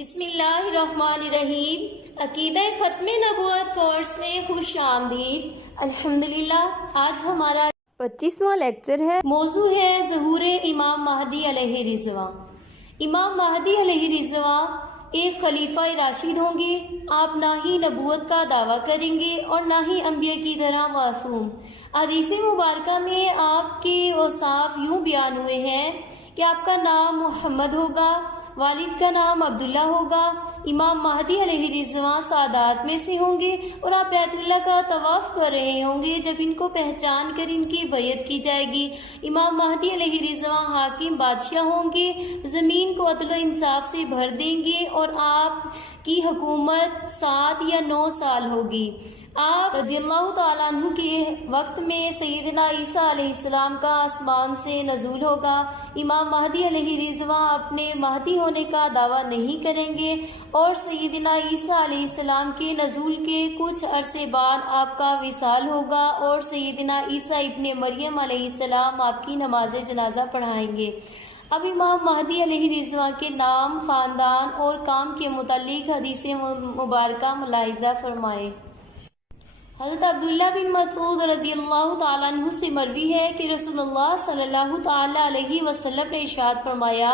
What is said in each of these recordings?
بسم اللہ الرحمن الرحیم۔ عقیدہ ختم نبوت کورس میں خوش آمدید۔ الحمدللہ آج ہمارا 25واں لیکچر ہے۔ موضوع ہے ظہور امام مہدی علیہ رضوان۔ امام مہدی علیہ رضوان ایک خلیفہ راشد ہوں گے۔ آپ نہ ہی نبوت کا دعویٰ کریں گے اور نہ ہی انبیاء کی طرح معصوم۔ حدیث مبارکہ میں آپ کے اوصاف یوں بیان ہوئے ہیں کہ آپ کا نام محمد ہوگا، والد کا نام عبداللہ ہوگا۔ امام مہدی علیہ رضوان سعادات میں سے ہوں گے اور آپ بیت اللہ کا طواف کر رہے ہوں گے جب ان کو پہچان کر ان کی بیعت کی جائے گی۔ امام مہدی علیہ رضوان حاکم بادشاہ ہوں گے، زمین کو عدل و انصاف سے بھر دیں گے اور آپ کی حکومت 7 یا 9 سال ہوگی۔ آپ رضی اللہ تعالیٰ عنہ کے وقت میں سیدنا عیسیٰ علیہ السلام کا آسمان سے نزول ہوگا۔ امام مہدی علیہ رضوان اپنے مہدی ہونے کا دعویٰ نہیں کریں گے اور سیدنا عیسیٰ علیہ السلام کے نزول کے کچھ عرصے بعد آپ کا وصال ہوگا اور سیدنا عیسیٰ ابن مریم علیہ السلام آپ کی نماز جنازہ پڑھائیں گے۔ اب امام مہدی علیہ رضوان کے نام، خاندان اور کام کے متعلق حدیث مبارکہ ملاحظہ فرمائے۔ حضرت عبداللہ بن مسعود رضی اللہ تعالیٰ عنہ سے مروی ہے کہ رسول اللہ صلی اللہ تعالیٰ علیہ وسلم نے ارشاد فرمایا،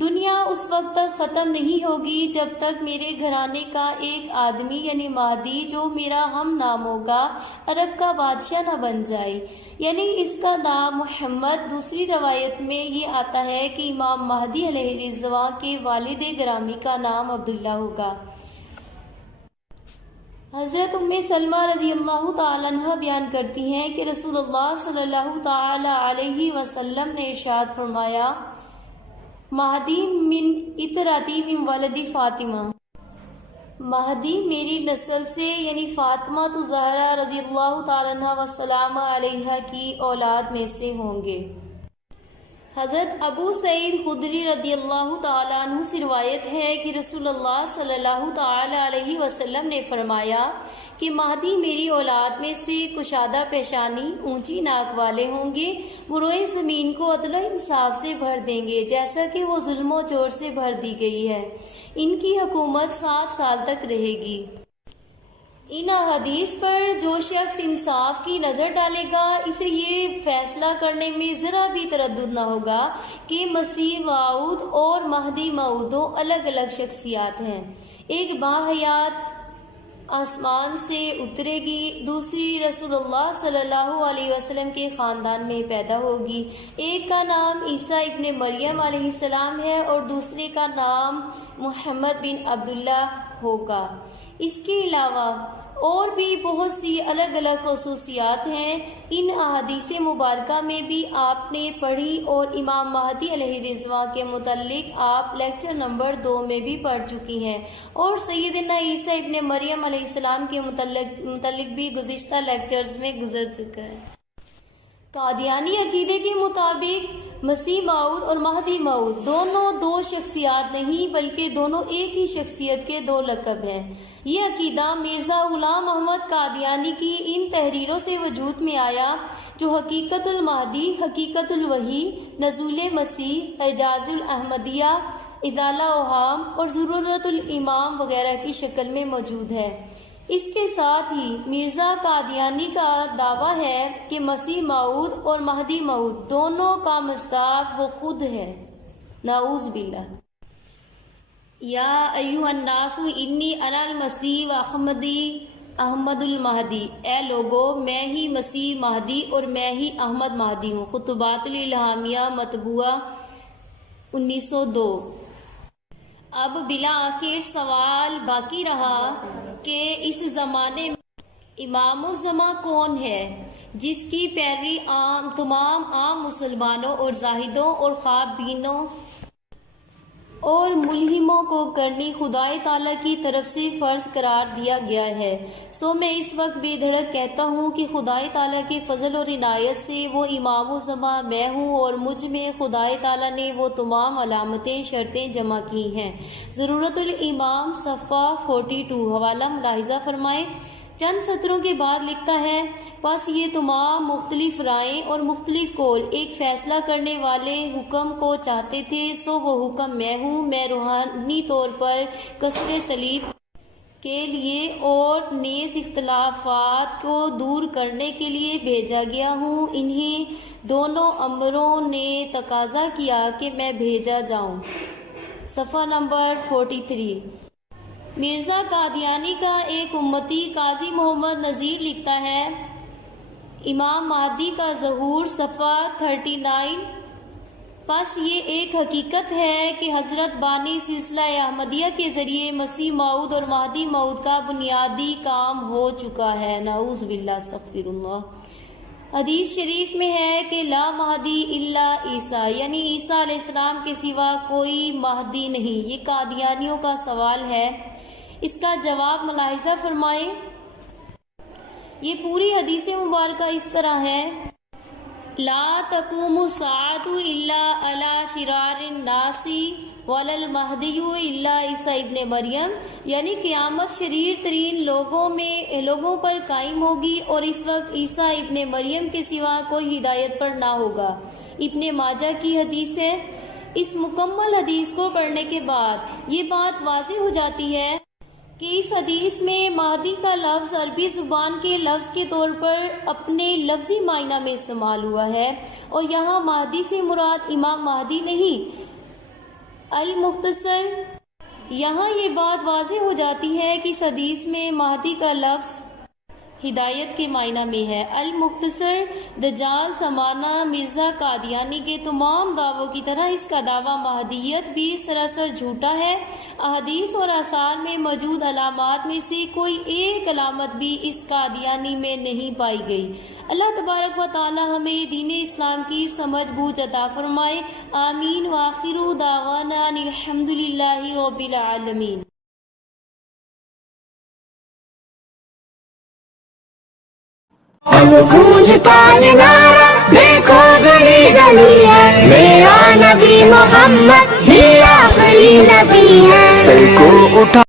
دنیا اس وقت تک ختم نہیں ہوگی جب تک میرے گھرانے کا ایک آدمی یعنی مہدی جو میرا ہم نام ہوگا عرب کا بادشاہ نہ بن جائے، یعنی اس کا نام محمد۔ دوسری روایت میں یہ آتا ہے کہ امام مہدی علیہ رضوان کے والد گرامی کا نام عبداللہ ہوگا۔ حضرت ام سلمہ رضی اللہ تعالیٰ عنہ بیان کرتی ہیں کہ رسول اللہ صلی اللہ تعالیٰ علیہ وسلم نے ارشاد فرمایا، مہدی من اطراتی من ولد فاطمہ، مہدی میری نسل سے یعنی فاطمہ تو زہرا رضی اللہ تعالیٰ عنہ وسلام علیہ کی اولاد میں سے ہوں گے۔ حضرت ابو سعید خدری رضی اللہ تعالیٰ عنہ سے روایت ہے کہ رسول اللہ صلی اللہ تعالیٰ علیہ وسلم نے فرمایا کہ مہدی میری اولاد میں سے کشادہ پیشانی، اونچی ناک والے ہوں گے۔ وہ روئے زمین کو عدل و انصاف سے بھر دیں گے جیسا کہ وہ ظلم و جور سے بھر دی گئی ہے۔ ان کی حکومت 7 سال تک رہے گی۔ ان احادیث پر جو شخص انصاف کی نظر ڈالے گا اسے یہ فیصلہ کرنے میں ذرا بھی تردد نہ ہوگا کہ مسیح موعود اور مہدی موعود دو الگ الگ شخصیات ہیں۔ ایک باحیات آسمان سے اترے گی، دوسری رسول اللہ صلی اللہ علیہ وسلم کے خاندان میں پیدا ہوگی۔ ایک کا نام عیسیٰ ابن مریم علیہ السلام ہے اور دوسرے کا نام محمد بن عبداللہ ہوگا۔ اس کے علاوہ اور بھی بہت سی الگ الگ خصوصیات ہیں۔ ان احادیث مبارکہ میں بھی آپ نے پڑھی اور امام مہدی علیہ رضوان کے متعلق آپ لیکچر نمبر 2 میں بھی پڑھ چکی ہیں اور سیدنا عیسیٰ ابن مریم علیہ السلام کے متعلق بھی گزشتہ لیکچرز میں گزر چکا ہے۔ قادیانی عقیدے کے مطابق مسیح موعود اور مہدی موعود دونوں 2 شخصیات نہیں بلکہ دونوں ایک ہی شخصیت کے 2 لقب ہیں۔ یہ عقیدہ مرزا غلام احمد قادیانی کی ان تحریروں سے وجود میں آیا جو حقیقت المہدی، حقیقت الوحی، نزول مسیح، اعجاز الاحمدیہ، ازالہ اوہام اور ضرورت الامام وغیرہ کی شکل میں موجود ہے۔ اس کے ساتھ ہی مرزا قادیانی کا دعویٰ ہے کہ مسیح موعود اور مہدی موعود دونوں کا مصداق وہ خود ہے۔ نعوذ باللہ۔ یا ایھا الناس انی انا المسیح و احمد المہدی، اے لوگو میں ہی مسیح مہدی اور میں ہی احمد مہدی ہوں۔ خطبات الالہامیہ مطبوعہ 1902۔ اب بالآخر سوال باقی رہا کہ اس زمانے میں امام الزمان کون ہے جس کی پیروی تمام عام مسلمانوں اور زاہدوں اور خواب بینوں اور ملہموں کو کرنی خدائے تعالیٰ کی طرف سے فرض قرار دیا گیا ہے۔ سو میں اس وقت بے دھڑک کہتا ہوں کہ خدائے تعالیٰ کے فضل اور عنایت سے وہ امام الزمان میں ہوں اور مجھ میں خدائے تعالیٰ نے وہ تمام علامتیں شرطیں جمع کی ہیں۔ ضرورت الامام صفحہ 42 حوالہ ملاحظہ فرمائیں۔ چند سطروں کے بعد لکھتا ہے، پس یہ تمام مختلف رائیں اور مختلف قول ایک فیصلہ کرنے والے حکم کو چاہتے تھے، سو وہ حکم میں ہوں۔ میں روحانی طور پر کسر صلیب کے لیے اور نیز اختلافات کو دور کرنے کے لیے بھیجا گیا ہوں۔ انہیں دونوں امروں نے تقاضا کیا کہ میں بھیجا جاؤں۔ صفحہ نمبر 43۔ مرزا قادیانی کا ایک امتی قاضی محمد نذیر لکھتا ہے، امام مہدی کا ظہور، صفحہ 39۔ پس یہ ایک حقیقت ہے کہ حضرت بانی سلسلہ احمدیہ کے ذریعے مسیح موعود اور مہدی موعود کا بنیادی کام ہو چکا ہے۔ نعوذ باللہ، استغفر اللہ۔ حدیث شریف میں ہے کہ لا مہدی الا عیسیٰ، یعنی عیسیٰ علیہ السلام کے سوا کوئی مہدی نہیں۔ یہ قادیانیوں کا سوال ہے، اس کا جواب ملاحظہ فرمائیں۔ یہ پوری حدیث مبارکہ اس طرح ہے، لا تقوم الساعة الا على شرار الناس ولا المہدی الا عیسیٰ ابن مریم، یعنی قیامت شریر ترین لوگوں پر قائم ہوگی اور اس وقت عیسیٰ ابن مریم کے سوا کوئی ہدایت پر نہ ہوگا۔ ابن ماجہ کی حدیث ہے۔ اس مکمل حدیث کو پڑھنے کے بعد یہ بات واضح ہو جاتی ہے کہ اس حدیث میں مہدی کا لفظ عربی زبان کے لفظ کے طور پر اپنے لفظی معنی میں استعمال ہوا ہے، اور یہاں مہدی سے مراد امام مہدی نہیں۔ المختصر، یہاں یہ بات واضح ہو جاتی ہے کہ اس حدیث میں مہدی کا لفظ ہدایت کے معنی میں ہے۔ المختصر، دجال زمانہ مرزا قادیانی کے تمام دعووں کی طرح اس کا دعویٰ مہدیت بھی سراسر جھوٹا ہے۔ احادیث اور آثار میں موجود علامات میں سے کوئی ایک علامت بھی اس قادیانی میں نہیں پائی گئی۔ اللہ تبارک و تعالی ہمیں دین اسلام کی سمجھ بوجھ عطا فرمائے، آمین۔ وآخر دعوانا ان الحمد للہ رب العالمین۔ اب گونجتا یہ نعرہ، دیکھو گلی گلی ہے، میرا نبی محمد ہی آخری نبی ہے۔ سر کو اٹھا